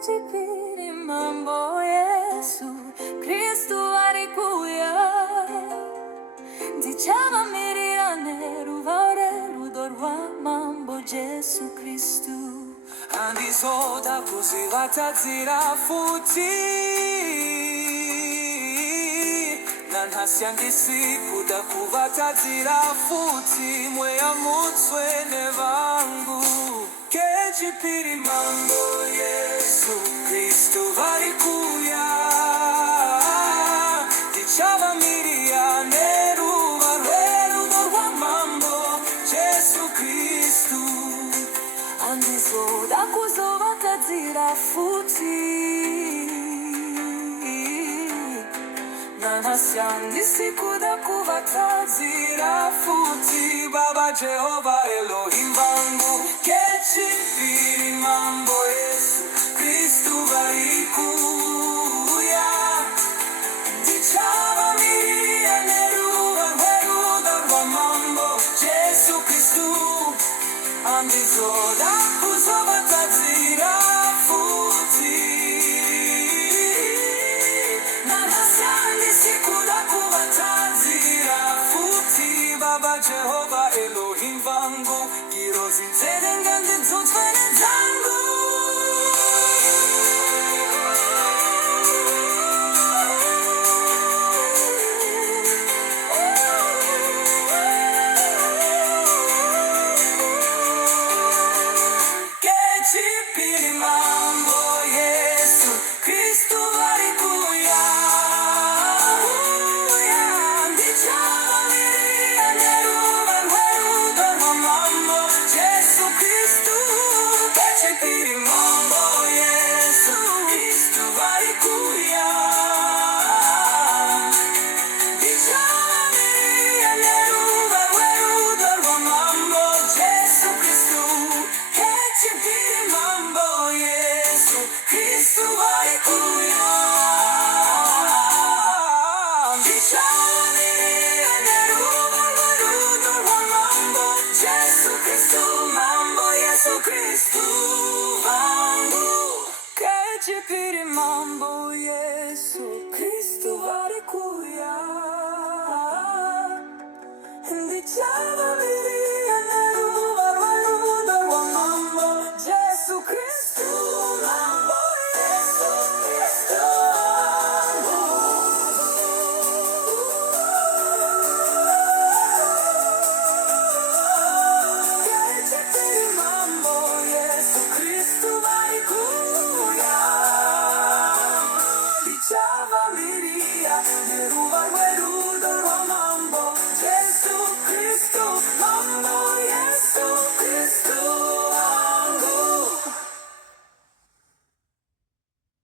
kejipiri mambo Yesu Kristu alikuya ndichava miriane ruvare rudorwa mambo Jesu Kristu andizoda kuzivatadzira futi nanhasiandisi kuda kuvatadzira futi mweya mutswene vangu kejipiri mambo Yesu Kristu varikuya ndichava miriane ruva rwerudo mambo Jesu Kristu andizoda kuzovatadzira futi nanhasiandisi kuda kuvatadzira futi Baba Jehova Elohim vangu kejipiri mambo Yesu Kristu varikuya ndichava miriane ruva rwerudo rwa mambo Jesu Kristu andizoda kuzovatadzira futi nanhasiandisi kuda kuvatadzira futi Baba Jehova Elohim vangu kirozi nzere ngandidzotsvene dzangu